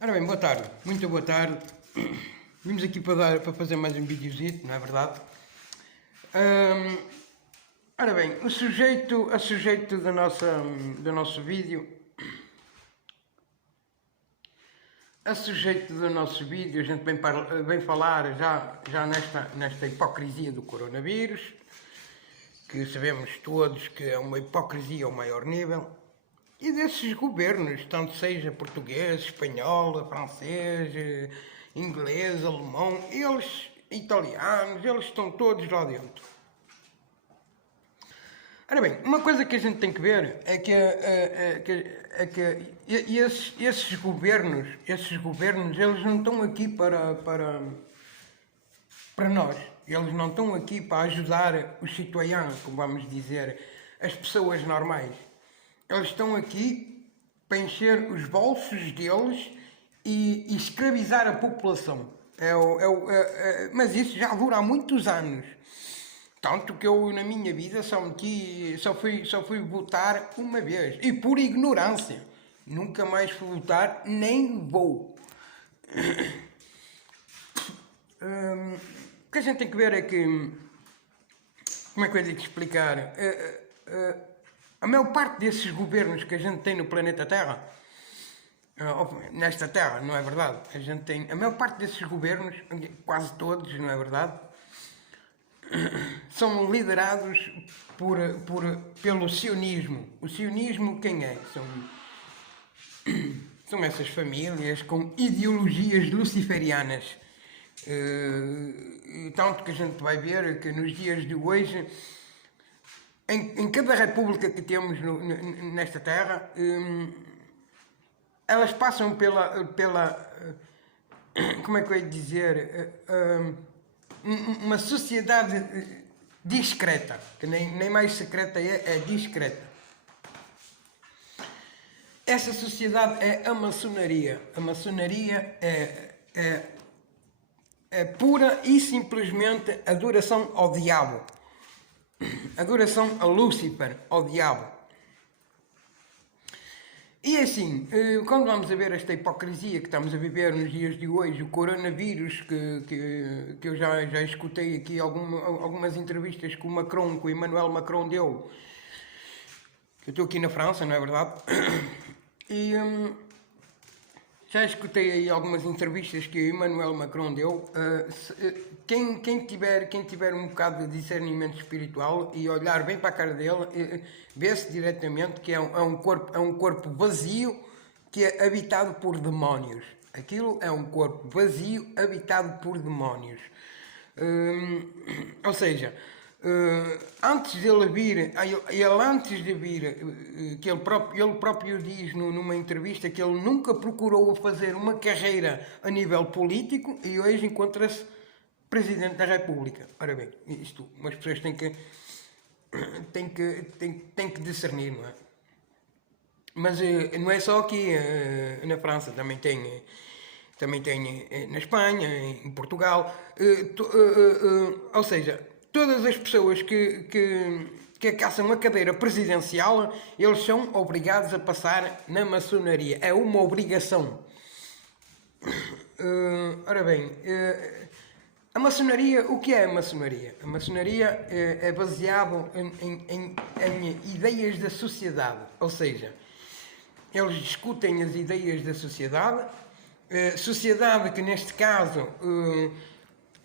Ora bem, boa tarde, muito boa tarde. Vimos aqui para fazer mais um videozito, não é verdade? Ora bem, a sujeito do nosso vídeo, a gente vem falar já nesta hipocrisia do coronavírus, que sabemos todos que é uma hipocrisia ao maior nível. E desses governos, tanto seja português, espanhol, francês, inglês, alemão, eles, italianos, eles estão todos lá dentro. Ora bem, uma coisa que a gente tem que ver é que esses governos, eles não estão aqui para nós. Eles não estão aqui para ajudar os citoyens, como vamos dizer, as pessoas normais. Eles estão aqui para encher os bolsos deles e escravizar a população. Mas isso já dura há muitos anos. Tanto que eu, na minha vida, só fui votar uma vez. E por ignorância. Nunca mais fui votar, nem vou. O que a gente tem que ver é que... Como é que eu ia te explicar? A maior parte desses governos que a gente tem no planeta Terra, nesta Terra, não é verdade? A maior parte desses governos, quase todos, não é verdade? São liderados pelo sionismo. O sionismo quem é? São essas famílias com ideologias luciferianas. Tanto que a gente vai ver que nos dias de hoje, em cada república que temos nesta terra, elas passam pela como é que eu ia dizer, uma sociedade discreta, que nem mais secreta é discreta. Essa sociedade é a maçonaria. A maçonaria é pura e simplesmente adoração ao diabo. Adoração a Lúcifer, ao diabo. E assim, quando vamos a ver esta hipocrisia que estamos a viver nos dias de hoje, o coronavírus, que eu já escutei aqui algumas entrevistas que o Emmanuel Macron deu, eu estou aqui na França, não é verdade? E já escutei aí algumas entrevistas que o Emmanuel Macron deu. Quem tiver um bocado de discernimento espiritual e olhar bem para a cara dele, vê-se diretamente que é um corpo vazio que é habitado por demónios. Aquilo é um corpo vazio habitado por demónios. Ou seja, antes dele vir, antes de vir, que ele próprio diz numa entrevista que ele nunca procurou fazer uma carreira a nível político e hoje encontra-se Presidente da República. Ora bem, isto, umas pessoas têm que discernir, não é? Mas não é só aqui na França, também tem na Espanha, em Portugal, ou seja, todas as pessoas que acaçam a cadeira presidencial, eles são obrigados a passar na maçonaria. É uma obrigação. Ora bem, a maçonaria, o que é a maçonaria? A maçonaria é baseado em ideias da sociedade, ou seja, eles discutem as ideias da sociedade, sociedade que neste caso,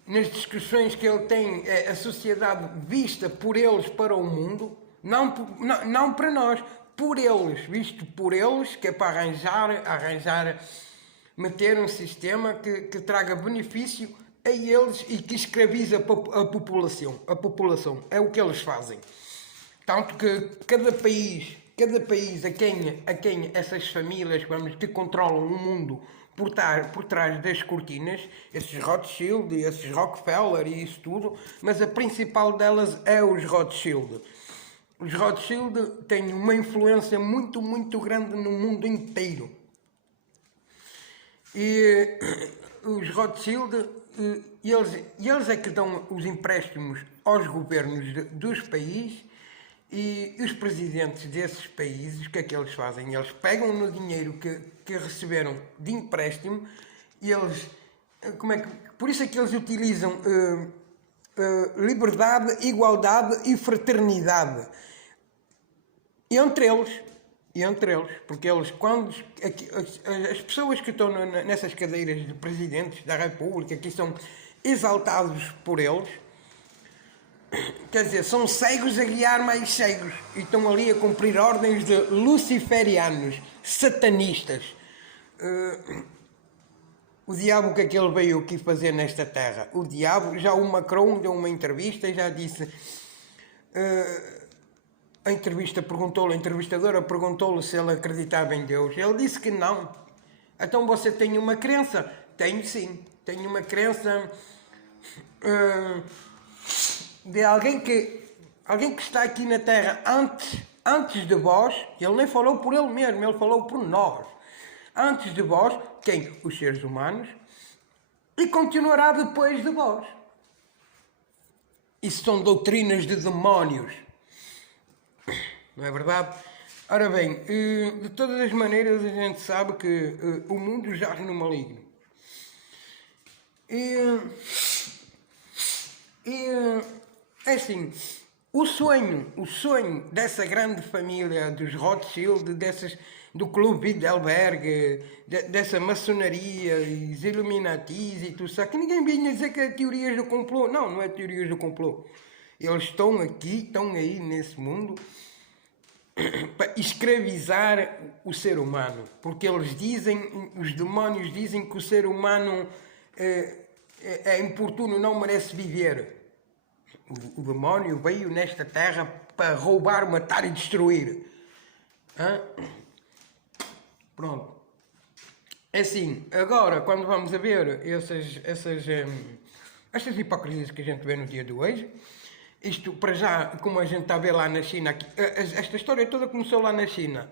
nas discussões que ele tem, é a sociedade vista por eles para o mundo, não para nós, por eles, visto por eles, que é para arranjar, meter um sistema que traga benefício a eles e que escraviza a população. É o que eles fazem. Tanto que cada país a quem essas famílias que controlam o mundo por trás das cortinas, esses Rothschild, esses Rockefeller e isso tudo, mas a principal delas é os Rothschild. Os Rothschild têm uma influência muito, muito grande no mundo inteiro. E os Rothschild, eles é que dão os empréstimos aos governos dos países E os presidentes desses países, o que é que eles fazem? Eles pegam no dinheiro que receberam de empréstimo e eles... por isso é que eles utilizam liberdade, igualdade e fraternidade entre eles, porque eles, quando as pessoas que estão nessas cadeiras de presidentes da República, que são exaltados por eles, quer dizer, são cegos a guiar mais cegos e estão ali a cumprir ordens de luciferianos, satanistas. O diabo, o que é que ele veio aqui fazer nesta terra? O diabo, já o Macron deu uma entrevista e já disse... a entrevistadora perguntou-lhe se ele acreditava em Deus. Ele disse que não. Então você tem uma crença? Tenho sim. Tenho uma crença de alguém que está aqui na Terra antes de vós. Ele nem falou por ele mesmo, ele falou por nós. Antes de vós, quem? Os seres humanos. E continuará depois de vós. Isso são doutrinas de demónios. Não é verdade? Ora bem, de todas as maneiras a gente sabe que o mundo jaz no maligno. É assim, o sonho dessa grande família dos Rothschild, do Clube Bilderberg, dessa maçonaria, os Illuminatis e tudo isso, que ninguém vinha dizer que é teorias do complô. Não, não é teorias do complô. Eles estão aqui, estão aí nesse mundo para escravizar o ser humano, porque eles dizem, os demónios dizem que o ser humano é importuno, não merece viver. O demónio veio nesta terra para roubar, matar e destruir. Pronto. Assim, agora, quando vamos a ver estas hipocrisias que a gente vê no dia de hoje, isto, para já, como a gente está a ver lá na China, esta história toda começou lá na China.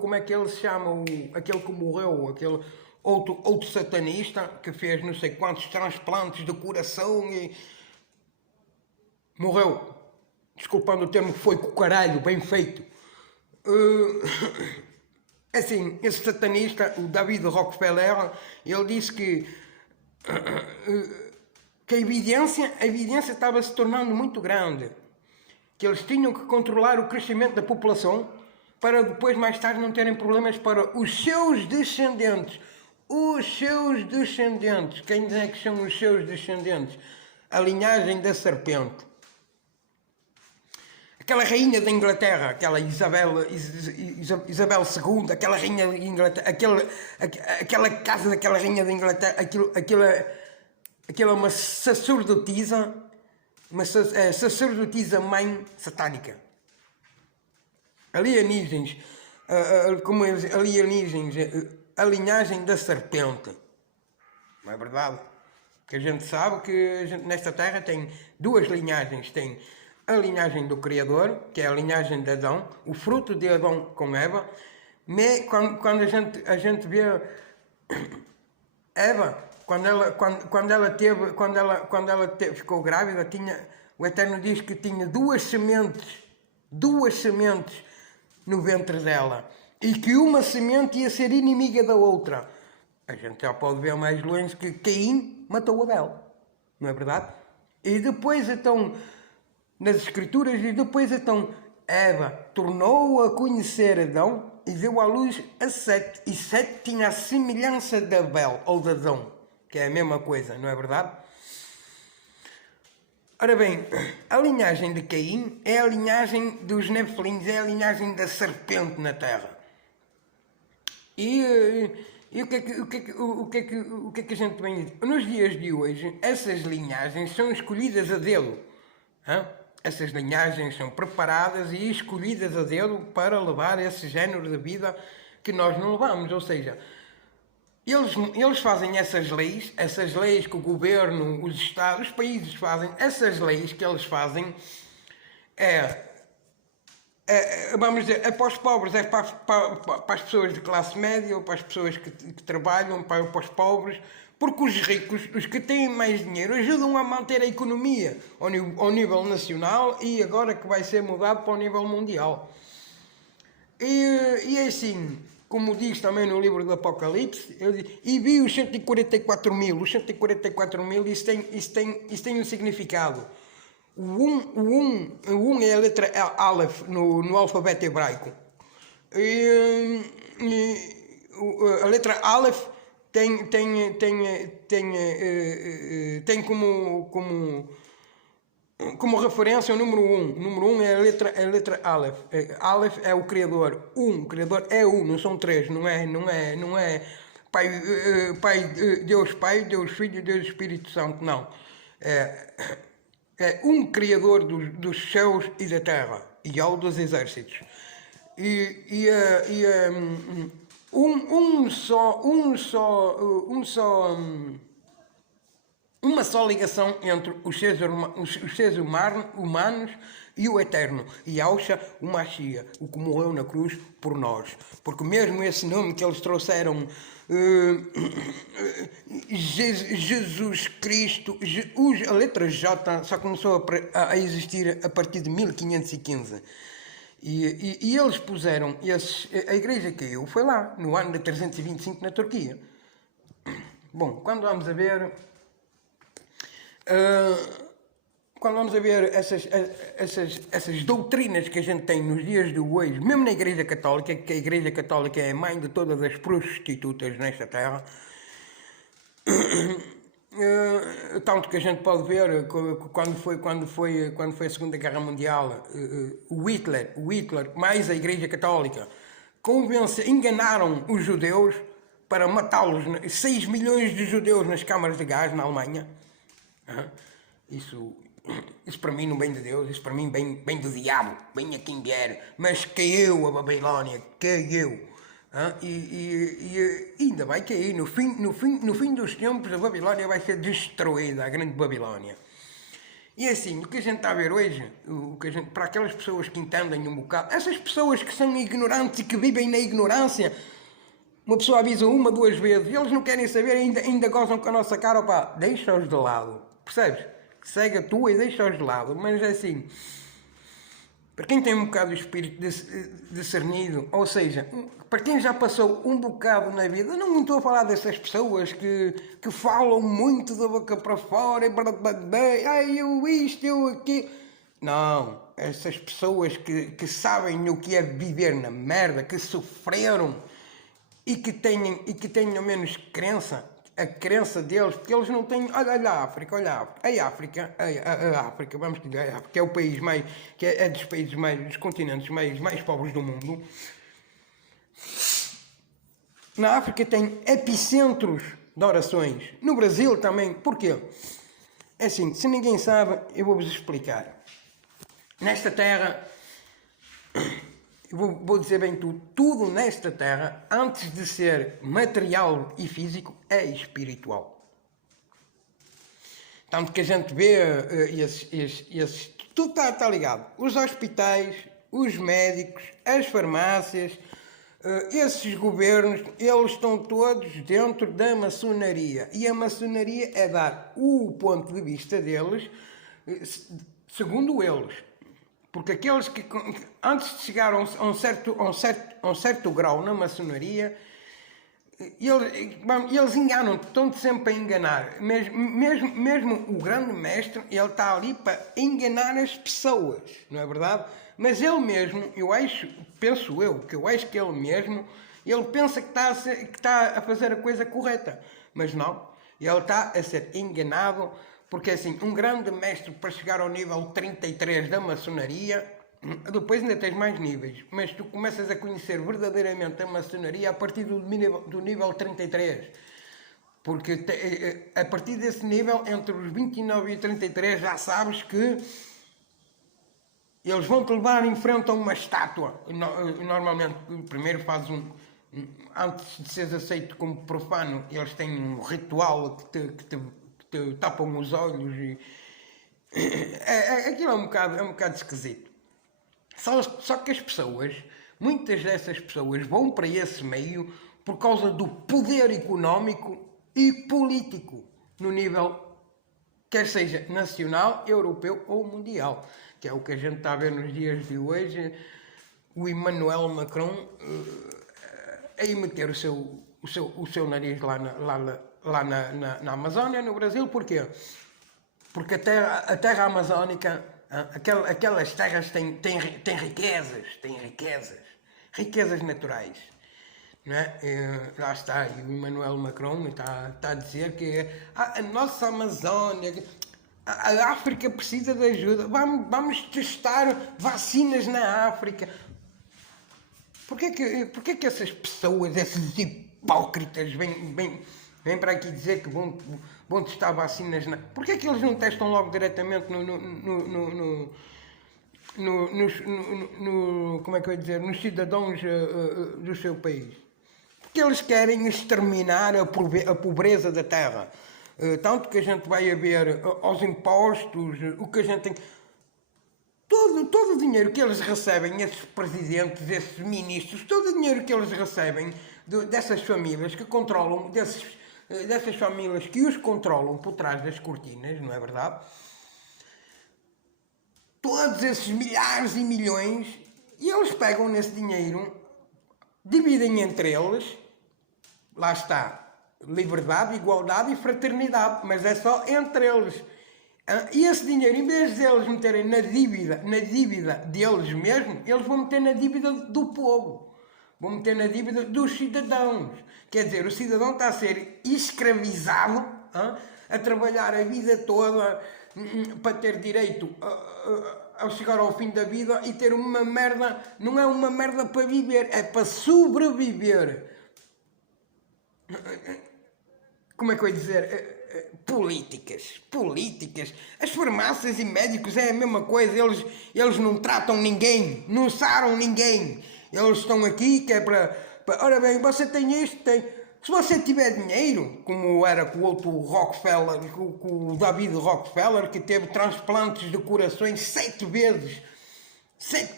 Como é que ele se chama, aquele que morreu, aquele outro satanista, que fez não sei quantos transplantes de coração e... morreu. Desculpando o termo, foi com o caralho, bem feito. Assim, esse satanista, o David Rockefeller, ele disse que a evidência estava se tornando muito grande, que eles tinham que controlar o crescimento da população para depois, mais tarde, não terem problemas para os seus descendentes. Os seus descendentes. Quem é que são os seus descendentes? A linhagem da serpente. Aquela rainha da Inglaterra, aquela Isabel II, aquela rainha da Inglaterra, aquela casa daquela rainha da Inglaterra, aquilo é uma sacerdotisa, mãe satânica. Alienígenas, a linhagem da serpente. Não é verdade? Que a gente sabe que nesta terra tem duas linhagens. Tem a linhagem do Criador, que é a linhagem de Adão, o fruto de Adão com Eva. Quando a gente vê Eva, quando ela ficou grávida, o Eterno diz que tinha duas sementes no ventre dela, e que uma semente ia ser inimiga da outra. A gente já pode ver mais longe que Caim matou Abel, não é verdade? E depois então, nas Escrituras, Eva tornou a conhecer Adão e deu à luz a Sete, e Sete tinha a semelhança de Abel, ou de Adão, que é a mesma coisa, não é verdade? Ora bem, a linhagem de Caim é a linhagem dos Nefilins, é a linhagem da serpente na terra. E o que é que a gente vem dizer? Nos dias de hoje, essas linhagens são escolhidas a dedo. Essas linhagens são preparadas e escolhidas a dedo para levar esse género de vida que nós não levamos. Ou seja, eles fazem essas leis que o governo, os Estados, os países fazem, essas leis que eles fazem vamos dizer, é para os pobres, é para as pessoas de classe média, ou para as pessoas que trabalham, para os pobres, Porque os ricos, os que têm mais dinheiro, ajudam a manter a economia ao nível nacional e agora que vai ser mudado para o nível mundial. E é assim, como diz também no livro do Apocalipse, e vi os 144 mil. Os 144 mil, isso tem um significado. O 1 é a letra Aleph no alfabeto hebraico. A letra Aleph tem como referência o número 1. O número 1 é a letra Aleph. Aleph é o Criador. O Criador é não são três. Não é Deus Pai, Deus Filho e Deus Espírito Santo. Não. É um Criador dos céus e da terra e ao dos exércitos. Uma só ligação entre os seres humanos e o Eterno. E Yahshua, o Mashiach, o que morreu na cruz por nós. Porque mesmo esse nome que eles trouxeram, Jesus Cristo, a letra J só começou a existir a partir de 1515. E eles puseram, a igreja que eu foi lá, no ano de 325 na Turquia. Bom, quando vamos a ver essas doutrinas que a gente tem nos dias de hoje, mesmo na Igreja Católica, que a Igreja Católica é a mãe de todas as prostitutas nesta terra, tanto que a gente pode ver quando foi a Segunda Guerra Mundial, o Hitler, mais a Igreja Católica, enganaram os judeus para matá-los, 6 milhões de judeus nas câmaras de gás na Alemanha. Isso para mim não vem de Deus, isso para mim vem do diabo, vem a quem vier, mas caiu a Babilónia, caiu. E ainda vai cair, no fim dos tempos a Babilónia vai ser destruída, a grande Babilónia. E assim, o que a gente está a ver hoje, para aquelas pessoas que entendem um bocado, essas pessoas que são ignorantes e que vivem na ignorância, uma pessoa avisa 1, 2 vezes e eles não querem saber, ainda gozam com a nossa cara, opá, deixa-os de lado, percebes? Segue a tua e deixa-os de lado, mas é assim, para quem tem um bocado de espírito discernido, ou seja, para quem já passou um bocado na vida, não estou a falar dessas pessoas que falam muito da boca para fora, eu isto, eu aquilo. Não, essas pessoas que sabem o que é viver na merda, que sofreram e que tenham ao menos crença, a crença deles, porque eles não têm. Olha a África. A África, vamos dizer, a África é o país mais. Que é dos países dos continentes mais pobres do mundo. Na África tem epicentros de orações. No Brasil também. Porquê? É assim, se ninguém sabe, eu vou-vos explicar. Nesta terra, eu vou dizer bem tudo nesta terra, antes de ser material e físico, é espiritual. Tanto que a gente vê tudo está ligado. Os hospitais, os médicos, as farmácias, esses governos, eles estão todos dentro da maçonaria. E a maçonaria é dar o ponto de vista deles, segundo eles. Porque aqueles que antes de chegar a um certo grau na maçonaria, eles enganam, estão sempre a enganar. Mesmo o grande mestre, ele está ali para enganar as pessoas, não é verdade? Mas ele mesmo, penso que ele mesmo, ele pensa que está a fazer a coisa correta. Mas não, ele está a ser enganado. Porque assim, um grande mestre para chegar ao nível 33 da maçonaria, depois ainda tens mais níveis, mas tu começas a conhecer verdadeiramente a maçonaria a partir do nível 33. Porque a partir desse nível, entre os 29 e 33, já sabes que eles vão-te levar em frente a uma estátua. Normalmente, primeiro fazes antes de seres aceito como profano, eles têm um ritual que te tapam os olhos e aquilo é um bocado esquisito. Só que as pessoas, muitas dessas pessoas vão para esse meio por causa do poder económico e político, no nível, quer seja nacional, europeu ou mundial, que é o que a gente está a ver nos dias de hoje, o Emmanuel Macron aí meter o seu nariz lá na Amazónia, no Brasil. Porquê? Porque a terra amazónica, aquelas terras têm riquezas naturais. Não é? Lá está, e o Emmanuel Macron está a dizer que a nossa Amazónia, a África precisa de ajuda, vamos testar vacinas na África. Porquê que essas pessoas, esses hipócritas, vêm para aqui dizer que vão testar vacinas na... Porquê que eles não testam logo diretamente como é que eu ia dizer, nos cidadãos do seu país? Porque eles querem exterminar a pobreza da terra. Tanto que a gente vai a ver aos impostos, o que a gente tem... Todo o dinheiro que eles recebem, esses presidentes, esses ministros, todo o dinheiro que eles recebem dessas famílias que controlam, dessas famílias que os controlam por trás das cortinas, não é verdade? Todos esses milhares e milhões, e eles pegam nesse dinheiro, dividem entre eles, lá está, liberdade, igualdade e fraternidade, mas é só entre eles. E esse dinheiro, em vez de eles meterem na dívida deles mesmos, eles vão meter na dívida do povo. Vão meter na dívida dos cidadãos. Quer dizer, o cidadão está a ser escravizado, a trabalhar a vida toda para ter direito a chegar ao fim da vida e ter uma merda. Não é uma merda para viver, é para sobreviver. Como é que eu ia dizer? Políticas. As farmácias e médicos é a mesma coisa. Eles não tratam ninguém, não saram ninguém. Eles estão aqui que é para... Ora bem, você tem isto, tem... Se você tiver dinheiro, como era com o outro Rockefeller, com o David Rockefeller, que teve transplantes de corações 7 vezes.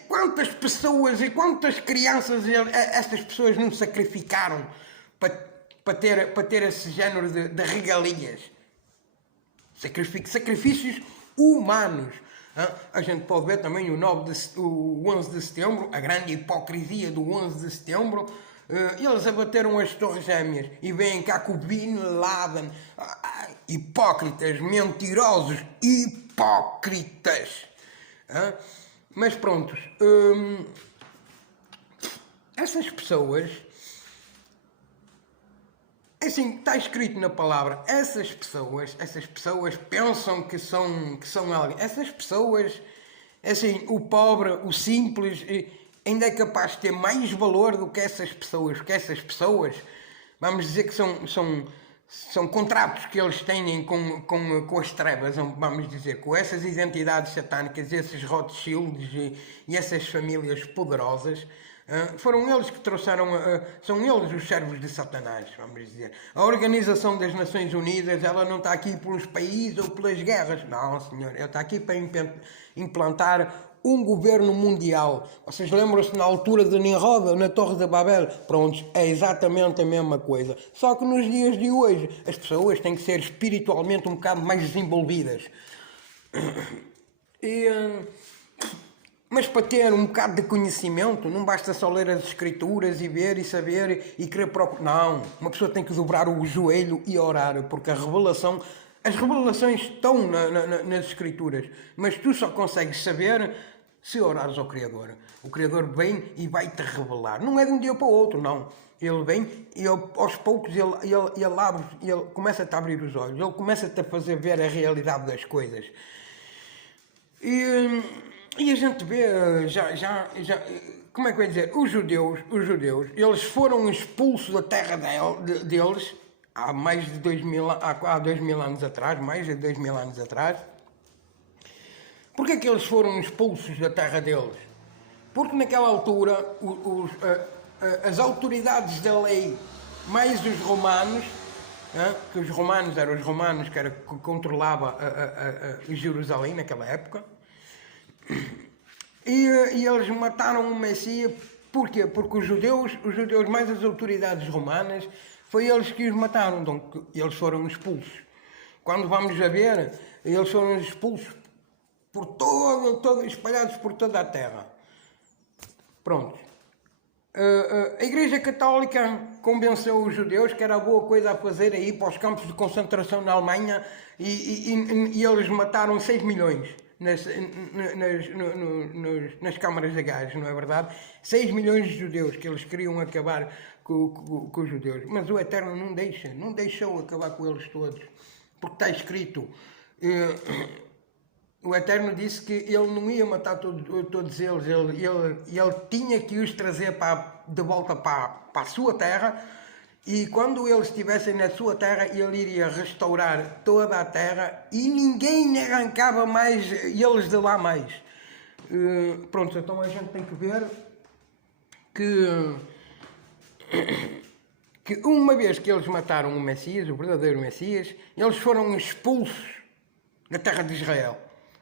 Quantas pessoas e quantas crianças essas pessoas não sacrificaram para ter esse género de regalias? Sacrifícios humanos. A gente pode ver também o 11 de setembro, a grande hipocrisia do 11 de setembro. Eles abateram as torres gêmeas e vêm cá com o Bin Laden. Hipócritas, mentirosos, hipócritas. Mas prontos, essas pessoas... Assim, está escrito na palavra, essas pessoas pensam que são alguém. Essas pessoas, assim, o pobre, o simples, ainda é capaz de ter mais valor do que essas pessoas. Porque essas pessoas, vamos dizer que são contratos que eles têm com as trevas, vamos dizer, com essas identidades satânicas, esses Rothschilds e essas famílias poderosas. Foram eles que trouxeram, são eles os servos de Satanás, vamos dizer. A Organização das Nações Unidas, ela não está aqui pelos países ou pelas guerras, não, senhor, ela está aqui para implantar um governo mundial. Vocês lembram-se na altura de Nimrod, na Torre de Babel? Pronto, é exatamente a mesma coisa. Só que nos dias de hoje, as pessoas têm que ser espiritualmente um bocado mais desenvolvidas. Mas para ter um bocado de conhecimento, não basta só ler as escrituras e ver e saber e querer procurar. Não, uma pessoa tem que dobrar o joelho e orar, porque as revelações estão nas escrituras, mas tu só consegues saber se orares ao Criador. O Criador vem e vai-te revelar. Não é de um dia para o outro, não. Ele vem e aos poucos ele começa-te a abrir os olhos, ele começa-te a fazer ver a realidade das coisas. E a gente vê, como é que eu ia dizer, os judeus, eles foram expulsos da terra deles há mais de 2000 anos atrás, mais de 2000 anos atrás. Porquê que eles foram expulsos da terra deles? Porque naquela altura as autoridades da lei, mais os romanos, que os romanos eram os romanos que controlava Jerusalém naquela época, e eles mataram o Messias. Porquê? Porque os judeus mais as autoridades romanas foi eles que os mataram, então eles foram expulsos. Quando vamos a ver, eles foram expulsos por espalhados por toda a terra. Pronto. A Igreja Católica convenceu os judeus que era boa coisa a fazer aí para os campos de concentração na Alemanha e eles mataram 6 milhões nas câmaras de gás, não é verdade? 6 milhões de judeus que eles queriam acabar com os judeus. Mas o Eterno não deixou acabar com eles todos. Porque está escrito... O Eterno disse que ele não ia matar todos eles, ele tinha que os trazer de volta para a sua terra, e quando eles estivessem na sua terra, ele iria restaurar toda a terra e ninguém arrancava mais eles de lá mais. Pronto, então a gente tem que ver que uma vez que eles mataram o Messias, o verdadeiro Messias, eles foram expulsos da terra de Israel.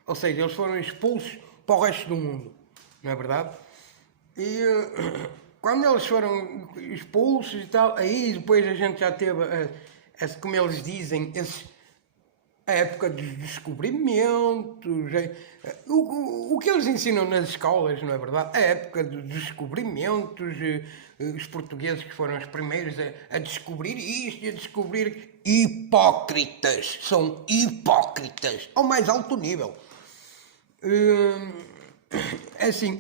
Ou seja, eles foram expulsos para o resto do mundo, não é verdade? E quando eles foram expulsos e tal, aí depois a gente já teve, como eles dizem, a época dos descobrimentos, o que eles ensinam nas escolas, não é verdade? A época dos descobrimentos, os portugueses que foram os primeiros a descobrir isto e a descobrir hipócritas, são hipócritas, ao mais alto nível. Assim,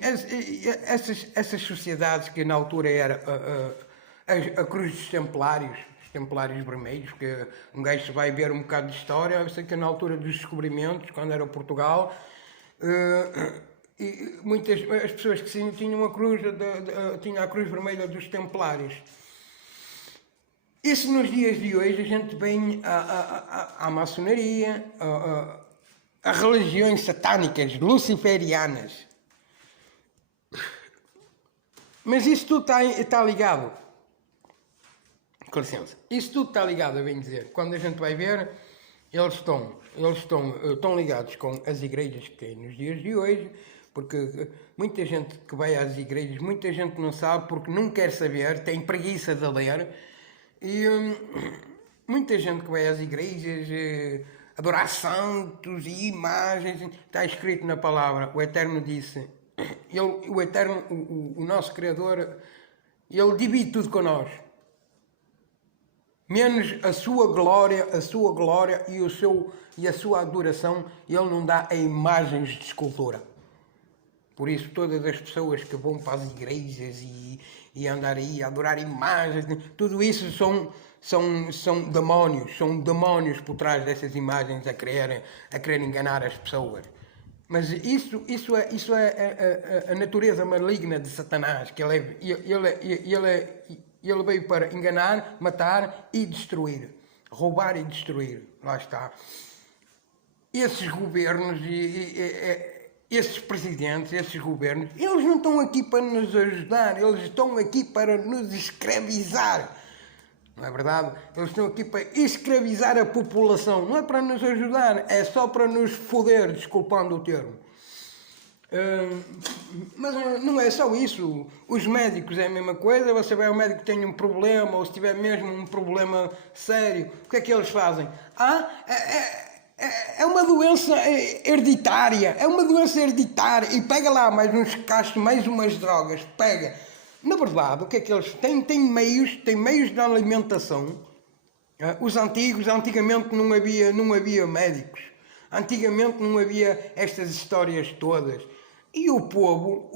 essas sociedades que na altura era a Cruz dos Templários, os Templários Vermelhos, que um gajo se vai ver um bocado de história, eu sei que na altura dos descobrimentos, quando era Portugal, e as pessoas que tinham a cruz, tinha a Cruz Vermelha dos Templários. Isso nos dias de hoje a gente vem à maçonaria, a religiões satânicas, luciferianas. Mas isso tudo está ligado. Com licença. Isso tudo está ligado, a bem dizer. Quando a gente vai ver, eles estão ligados com as igrejas que têm nos dias de hoje, porque muita gente que vai às igrejas, muita gente não sabe porque não quer saber, tem preguiça de ler, e muita gente que vai às igrejas... adorar santos e imagens, está escrito na palavra, o Eterno disse, o Eterno, o nosso Criador, ele divide tudo com nós, menos a sua glória e a sua adoração, ele não dá a imagens de escultura. Por isso todas as pessoas que vão para as igrejas e andar aí a adorar imagens, tudo isso são demónios por trás dessas imagens a querer enganar as pessoas. Mas isso é a natureza maligna de Satanás, que ele veio para enganar, matar e destruir. Roubar e destruir. Lá está. Esses governos esses presidentes, esses governos, eles não estão aqui para nos ajudar, eles estão aqui para nos escravizar. Não é verdade? Eles estão aqui para escravizar a população. Não é para nos ajudar, é só para nos foder, desculpando o termo. Mas não é só isso. Os médicos é a mesma coisa. Você vai ao médico que tem um problema, ou se tiver mesmo um problema sério, o que é que eles fazem? É uma doença hereditária. É uma doença hereditária. E pega lá mais uns cachos, mais umas drogas. Pega. Na verdade, o que é que eles têm? Têm meios de alimentação. Os antigamente não havia médicos. Antigamente não havia estas histórias todas. E o povo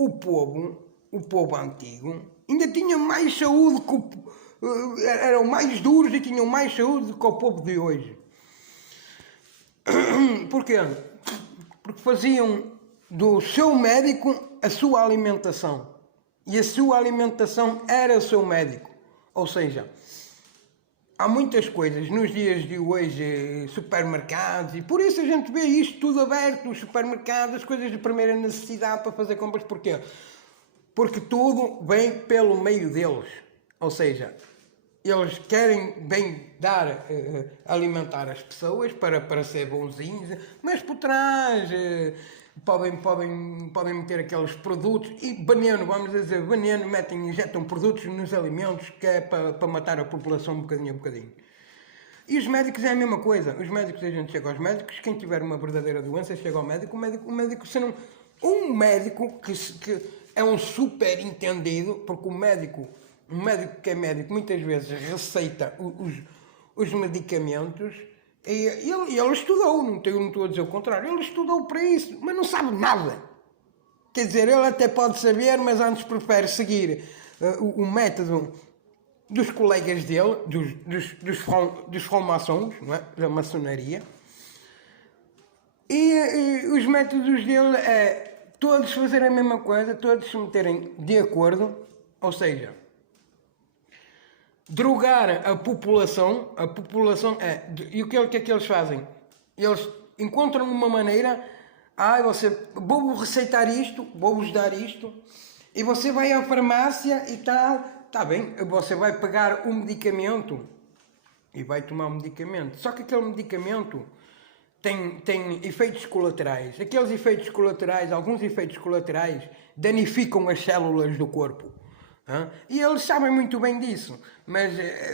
antigo ainda tinha mais saúde eram mais duros e tinham mais saúde do que o povo de hoje. Porquê? Porque faziam do seu médico a sua alimentação. E a sua alimentação era o seu médico. Ou seja, há muitas coisas nos dias de hoje, supermercados, e por isso a gente vê isto tudo aberto, os supermercados, as coisas de primeira necessidade para fazer compras. Porquê? Porque tudo vem pelo meio deles. Ou seja, eles querem bem alimentar as pessoas para ser bonzinhos, mas por trás podem meter aqueles produtos e veneno, vamos dizer, veneno, injetam produtos nos alimentos que é para matar a população um bocadinho a bocadinho. E os médicos é a mesma coisa. Os médicos, a gente chega aos médicos, quem tiver uma verdadeira doença chega ao médico, o médico se não... Um médico que é um super entendido, porque um médico que é médico muitas vezes receita os medicamentos e ele estudou, não estou a dizer o contrário, ele estudou para isso, mas não sabe nada. Quer dizer, ele até pode saber, mas antes prefere seguir o método dos colegas dele, dos franc-maçons, não é? Da maçonaria. E os métodos dele é todos fazerem a mesma coisa, todos se meterem de acordo, ou seja, drogar a população é... E o que é que eles fazem? Eles encontram uma maneira, vou-vos receitar isto, vou-vos dar isto, e você vai à farmácia e tal, está bem, você vai pegar um medicamento e vai tomar um medicamento, só que aquele medicamento tem efeitos colaterais. Aqueles efeitos colaterais, alguns efeitos colaterais, danificam as células do corpo. E eles sabem muito bem disso. Mas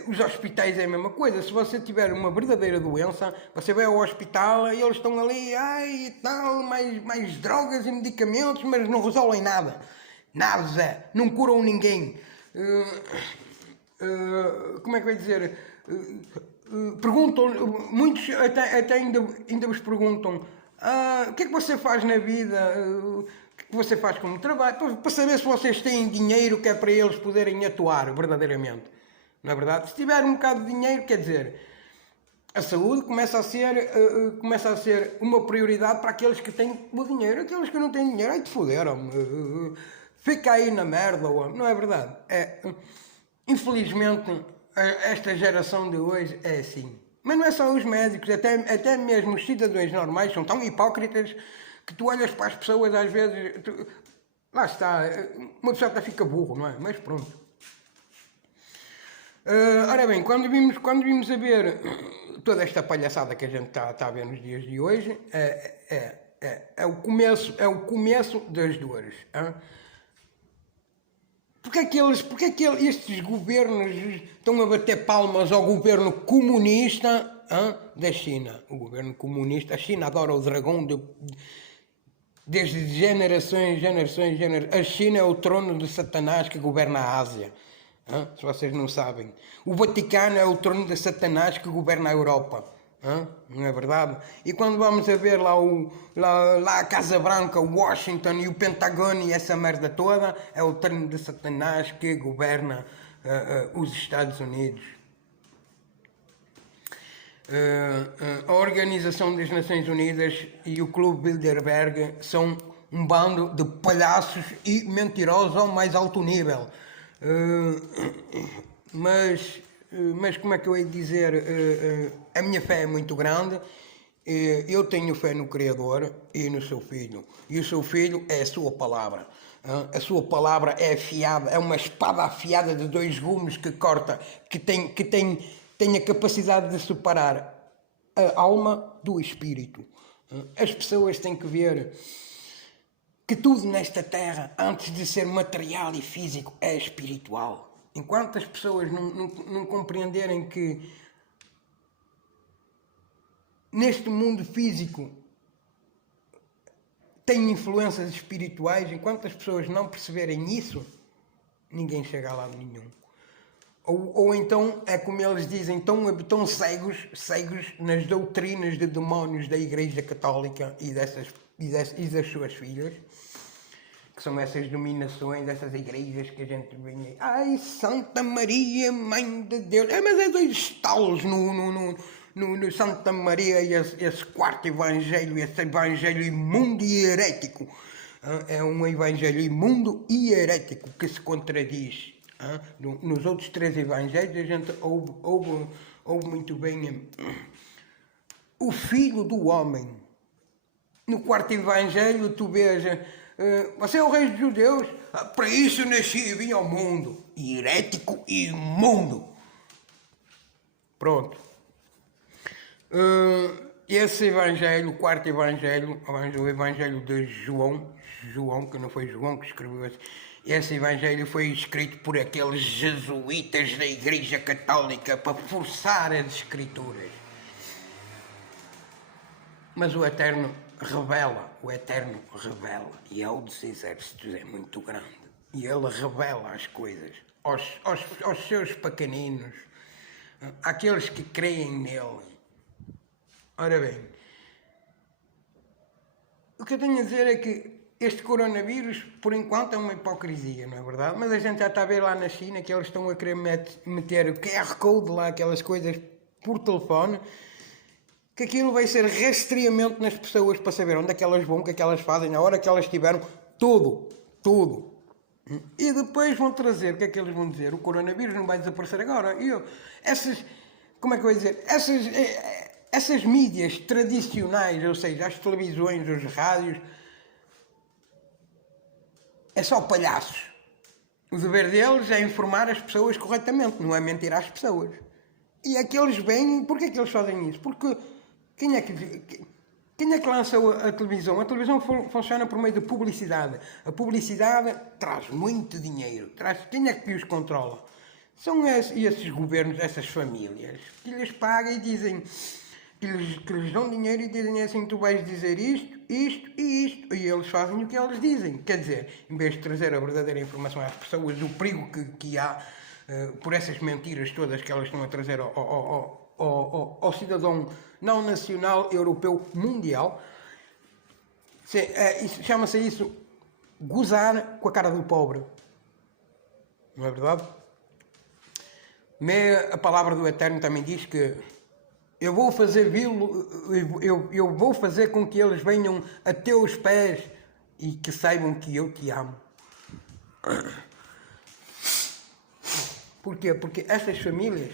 os hospitais é a mesma coisa. Se você tiver uma verdadeira doença, você vai ao hospital e eles estão ali, e tal, mais drogas e medicamentos, mas não resolvem nada. Nada. Não curam ninguém. Como é que vai dizer? Perguntam, muitos até ainda vos perguntam o que é que você faz na vida, o que é que você faz como trabalho, para saber se vocês têm dinheiro que é para eles poderem atuar verdadeiramente. Não é verdade? Se tiver um bocado de dinheiro, quer dizer, a saúde começa a ser uma prioridade para aqueles que têm o dinheiro. Aqueles que não têm dinheiro, ai te foderam, fica aí na merda, não é verdade? Infelizmente, esta geração de hoje é assim. Mas não é só os médicos, até mesmo os cidadãos normais são tão hipócritas que tu olhas para as pessoas às vezes... Lá está, uma pessoa até fica burro, não é? Mas pronto. Ora bem, quando vimos a ver toda esta palhaçada que a gente está a ver nos dias de hoje, é o começo das dores. Porque é que estes governos estão a bater palmas ao governo comunista da China? O governo comunista, a China adora o dragão desde gerações. A China é o trono de Satanás que governa a Ásia. Se vocês não sabem. O Vaticano é o trono de Satanás que governa a Europa. Não é verdade? E quando vamos a ver lá a Casa Branca, o Washington e o Pentágono e essa merda toda, é o trono de Satanás que governa os Estados Unidos. A Organização das Nações Unidas e o Clube Bilderberg são um bando de palhaços e mentirosos ao mais alto nível. Mas como é que eu hei de dizer, a minha fé é muito grande, eu tenho fé no Criador e no seu Filho, e o seu Filho é a sua palavra. A sua palavra é afiada, é uma espada afiada de 2 gumes que corta, que tem a capacidade de separar a alma do espírito. As pessoas têm que ver que tudo nesta terra, antes de ser material e físico, é espiritual. Enquanto as pessoas não compreenderem que neste mundo físico tem influências espirituais, enquanto as pessoas não perceberem isso, ninguém chega a lado nenhum. Ou então é como eles dizem, tão cegos nas doutrinas de demónios da Igreja Católica e das suas filhas, que são essas dominações, essas igrejas que a gente vê. Ai, Santa Maria, Mãe de Deus. Mas é 2 estalos no Santa Maria e esse quarto evangelho, esse evangelho imundo e herético. É um evangelho imundo e herético que se contradiz. Nos outros 3 evangelhos a gente ouve muito bem o Filho do Homem. No 4º evangelho tu vês... você é o rei dos judeus? Para isso eu nasci e vim ao mundo. Herético e imundo. Pronto. esse evangelho, o quarto evangelho, o evangelho de João, que não foi João que escreveu esse evangelho, foi escrito por aqueles jesuítas da Igreja Católica para forçar as escrituras. Mas o Eterno revela, e é o dos exércitos, é muito grande, e ele revela as coisas aos seus pequeninos, àqueles que creem nele. Ora bem, o que eu tenho a dizer é que este coronavírus, por enquanto, é uma hipocrisia, não é verdade? Mas a gente já está a ver lá na China que eles estão a querer meter o QR Code lá, aquelas coisas por telefone, que aquilo vai ser rastreamento nas pessoas para saber onde é que elas vão, o que é que elas fazem, a hora que elas tiveram, tudo. E depois vão trazer, o que é que eles vão dizer? O coronavírus não vai desaparecer agora. Como é que eu vou dizer? Essas mídias tradicionais, ou seja, as televisões, os rádios, é só palhaços. O dever deles é informar as pessoas corretamente, não é mentir às pessoas. E aqueles vêm, porquê que eles fazem isso? Porque quem é que lançou a televisão? A televisão funciona por meio de publicidade. A publicidade traz muito dinheiro. Quem é que os controla? São esses governos, essas famílias, que lhes pagam e dizem, que lhes dão dinheiro e dizem assim, tu vais dizer isto, isto e isto. E eles fazem o que eles dizem. Quer dizer, em vez de trazer a verdadeira informação às pessoas, o perigo que há por essas mentiras todas que elas estão a trazer ao cidadão não nacional, europeu, mundial, chama-se isso gozar com a cara do pobre. Não é verdade? A palavra do Eterno também diz que eu vou fazer com que eles venham a teus pés e que saibam que eu te amo. Porquê? Porque essas famílias,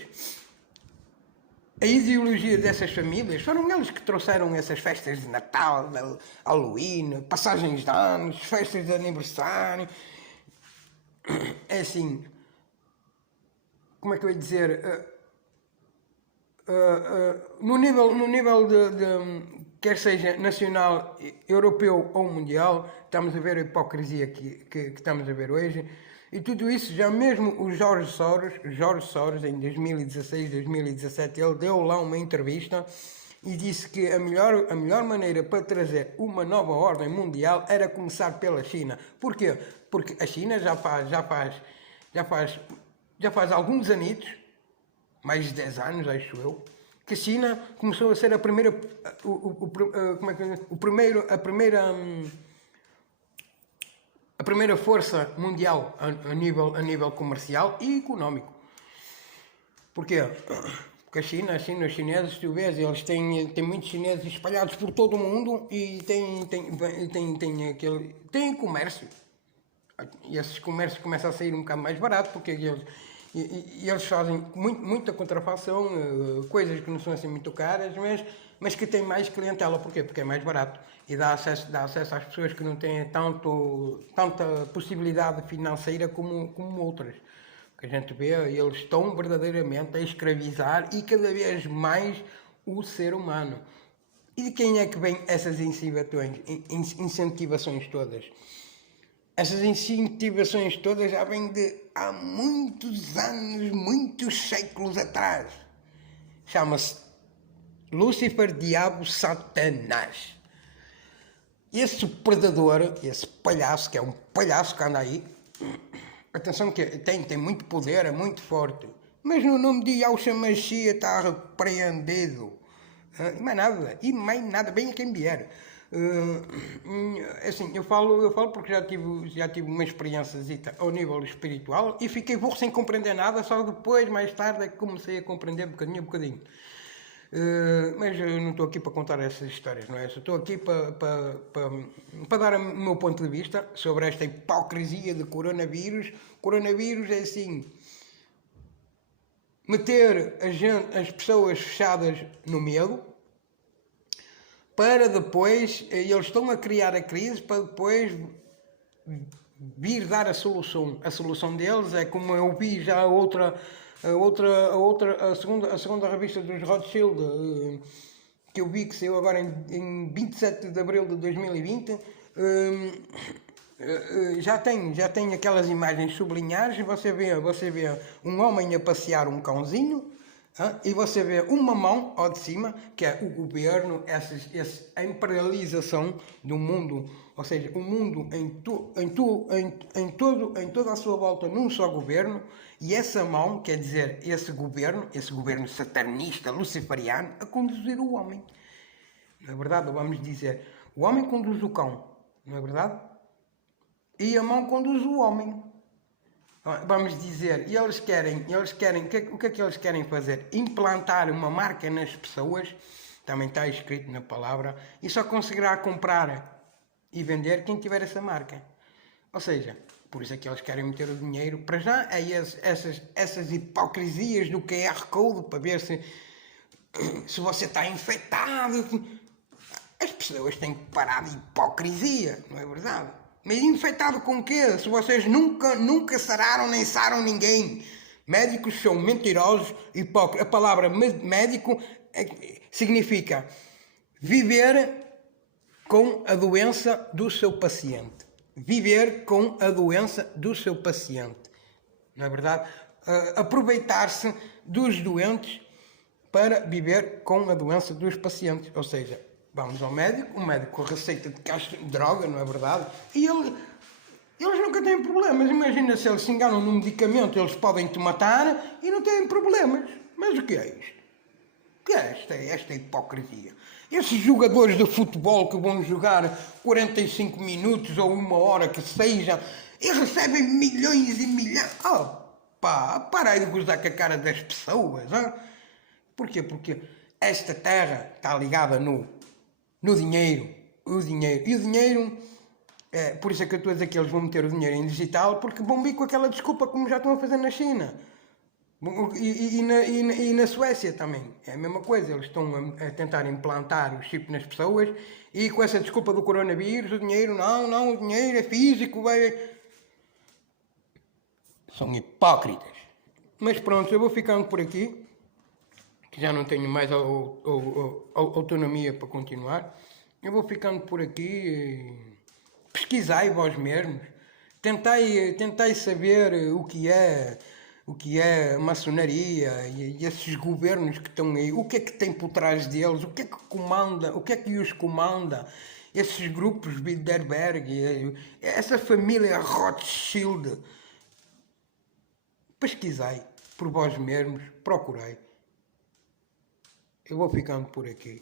a ideologia dessas famílias, foram eles que trouxeram essas festas de Natal, de Halloween, passagens de anos, festas de aniversário. É assim, como é que eu ia dizer? No nível de quer seja nacional, europeu ou mundial, estamos a ver a hipocrisia que estamos a ver hoje. E tudo isso, já mesmo o Jorge Soros, em 2016, 2017, ele deu lá uma entrevista e disse que a melhor maneira para trazer uma nova ordem mundial era começar pela China. Porquê? Porque a China já faz alguns anitos, mais de 10 anos, acho eu, que a China começou a ser a primeira, a primeira força mundial a nível comercial e económico. Porquê? Porque a China, os chineses, tu vês, eles têm muitos chineses espalhados por todo o mundo e têm comércio. E esses comércios começam a sair um bocado mais barato, porque eles fazem muita contrafação, coisas que não são assim muito caras, mas que têm mais clientela. Porquê? Porque é mais barato e dá acesso às pessoas que não têm tanta possibilidade financeira como outras. O que a gente vê, eles estão verdadeiramente a escravizar e cada vez mais o ser humano. E de quem é que vêm essas incentivações todas? Essas incentivações todas já vêm de há muitos anos, muitos séculos atrás. Chama-se Lúcifer, Diabo, Satanás. Esse predador, esse palhaço, que é um palhaço que anda aí, atenção que tem muito poder, é muito forte, mas no nome de Yahshua Mashiach está repreendido. E mais nada, bem a quem vier. Assim, eu falo porque já tive uma experiência ao nível espiritual e fiquei burro sem compreender nada, só depois, mais tarde, é que comecei a compreender bocadinho a bocadinho. Mas eu não estou aqui para contar essas histórias, não é? Estou aqui para dar o meu ponto de vista sobre esta hipocrisia de coronavírus. Coronavírus é assim, meter as pessoas fechadas no medo, para depois, eles estão a criar a crise para depois vir dar a solução. A solução deles é, como eu vi já a segunda revista dos Rothschild, que eu vi que saiu agora em 27 de abril de 2020, já tem aquelas imagens sublinhadas e você vê um homem a passear um cãozinho, e você vê uma mão ao de cima, que é o governo, a imperialização do mundo, ou seja, o mundo em toda a sua volta num só governo, e essa mão, quer dizer, esse governo satanista, luciferiano, a conduzir o homem. Não é verdade? Vamos dizer, o homem conduz o cão, não é verdade? E a mão conduz o homem. Vamos dizer, o que é que eles querem fazer? Implantar uma marca nas pessoas, também está escrito na palavra, e só conseguirá comprar e vender quem tiver essa marca. Ou seja, por isso é que eles querem meter o dinheiro. Para já é essas hipocrisias do QR Code, para ver se você está infectado. As pessoas têm que parar de hipocrisia, não é verdade? Mas infectado com o quê? Se vocês nunca sararam nem saram ninguém. Médicos são mentirosos, hipócritas. A palavra médico significa viver com a doença do seu paciente. Viver com a doença do seu paciente. Não é verdade? Aproveitar-se dos doentes para viver com a doença dos pacientes. Ou seja, vamos ao médico, o médico receita de caixa de droga, não é verdade? E eles nunca têm problemas. Imagina se eles se enganam num medicamento, eles podem te matar e não têm problemas. Mas o que é isto? O que é esta hipocrisia? Esses jogadores de futebol que vão jogar 45 minutos ou 1 hora que seja e recebem milhões e milhões. Para aí de gozar com a cara das pessoas. Hein? Porquê? Porque esta terra está ligada no dinheiro. O dinheiro. E o dinheiro, por isso é que eu estou a dizer que eles vão meter o dinheiro em digital, porque vão vir com aquela desculpa como já estão a fazer na China. E na Suécia também. É a mesma coisa. Eles estão a tentar implantar o chip nas pessoas e com essa desculpa do coronavírus, o dinheiro, não, o dinheiro é físico, vai... São hipócritas. Mas pronto, eu vou ficando por aqui, que já não tenho mais autonomia para continuar. Eu vou ficando por aqui. Pesquisai vós mesmos. Tentai saber o que é a maçonaria e esses governos que estão aí. O que é que tem por trás deles? O que é que comanda? O que é que os comanda? Esses grupos Bilderberg, essa família Rothschild. Pesquisai por vós mesmos. Procurei. Eu vou ficando por aqui.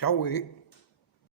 Tchau.